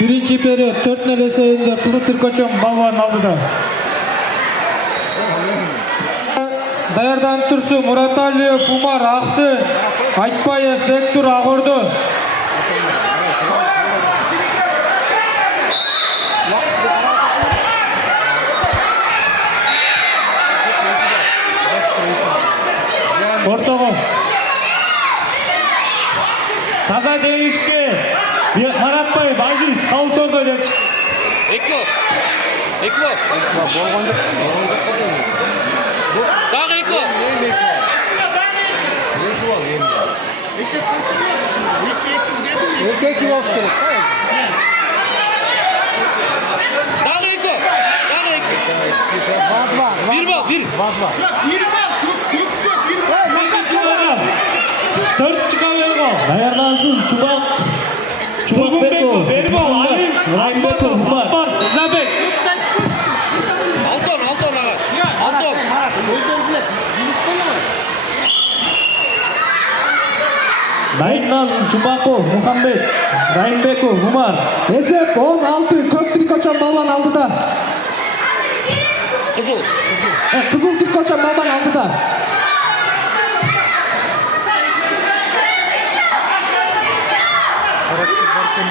Birinci periyod 4-0 esebinde Kızıl Türkoçan balvarın aldıda. Dayardan Tursu, Murat Aliyev, Umar, Aksı, Айтбаев, Бектур, Ağurdu. Ortağı. Taza jеңишке Маратбаев, Aziz, Kausonda жетишти. Eklo. Dağ Eklo. Erkek olsun gerek. Dağ Eklo. Bir. Dört çıkamıyor. Dayarlansın. Çubak Beko. Berbal. Ali. Rahim Beko. Umar. Zabek. Alton ağa. Alton. Naim Nazım. Çubako. Muhammed. Rahim Beko. Umar. Esep 16. Kök Türkoçan balvan aldıda. Kızıl. Kızıl Türkoçan balvan aldıda. Dağ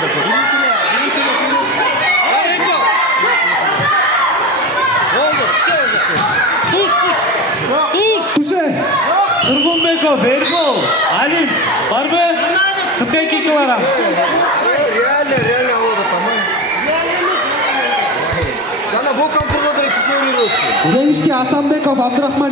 Eklo. Ne oldu? Düşe olacak. Tuş. Tuşe. Turgun Beko. Berbal. Ali. Var mı? 42 kilogram. Реально ауыр tamam. Sana bu kampüse direkt düşüyoruz. Jengişke Hasanbekov, Abdurrahman